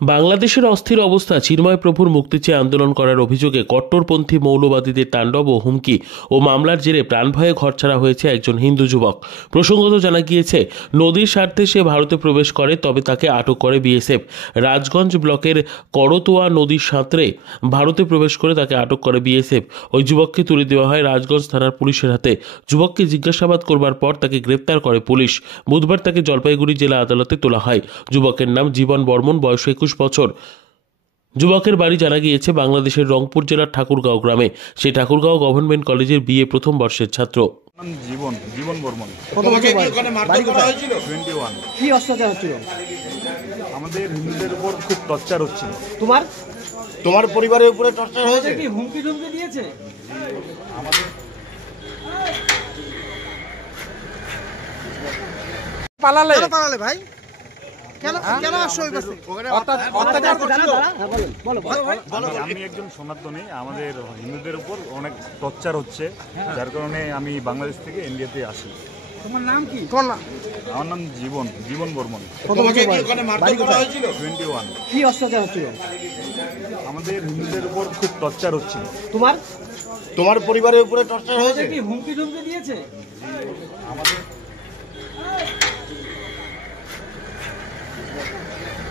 বাংলাদেশের অস্থির অবস্থা, চিন্ময় প্রভুর মুক্তি চেয়ে আন্দোলন করার অভিযোগে কট্টরপন্থী মৌলবাদীদের তাণ্ডব ও হুমকি ও মামলার জেরে প্রাণভয়ে ঘরছাড়া হয়েছে একজন হিন্দু যুবক। প্রসঙ্গত জানা গিয়েছে, নদীর স্বার্থে সে ভারতে প্রবেশ করে, তবে তাকে আটক করে বিএসএফ। রাজগঞ্জ ব্লকের করতোয়া নদীর সাঁতরে ভারতে প্রবেশ করে তাকে আটক করে বিএসএফ। ওই যুবককে তুলে দেওয়া হয় রাজগঞ্জ থানার পুলিশের হাতে। যুবককে জিজ্ঞাসাবাদ করবার পর তাকে গ্রেপ্তার করে পুলিশ। বুধবার তাকে জলপাইগুড়ি জেলা আদালতে তোলা হয়। যুবকের নাম জীবন বর্মন, বয়স 21 বছর। যুবকের বাড়ি জানা গিয়েছে বাংলাদেশের রংপুর জেলার ঠাকুরগাঁও গ্রামে। সেই ঠাকুরগাঁও গভর্নমেন্ট কলেজের বিএ প্রথম বর্ষের ছাত্র। জীবন বর্মন। কি অত্যাচার হচ্ছিল? আমাদের হিন্দুদের উপর খুব টর্চার হচ্ছিল। তোমার পরিবারের উপরে টর্চার হয়েছে? কি হুমকি টুমকি দিয়েছে? পালালে ভাই কেন আসছো ওই বাসে? অত্যাচার করছিল। আমি একজন সনাতনী, আমাদের হিন্দুদের উপর অনেক টর্চার হচ্ছে, যার কারণে আমি বাংলাদেশ থেকে ইন্ডিয়াতে আসি। তোমার নাম কি? আমার নাম জীবন বর্মন। তোমাকে কি ওখানে মারধর করা হয়েছিল? 21। কি অত্যাচার হচ্ছিল? আমাদের হিন্দুদের উপর খুব টর্চার হচ্ছিল। তোমার পরিবারের উপরে টর্চার হয়েছে? কি হুমকি টুমকি দিয়েছে?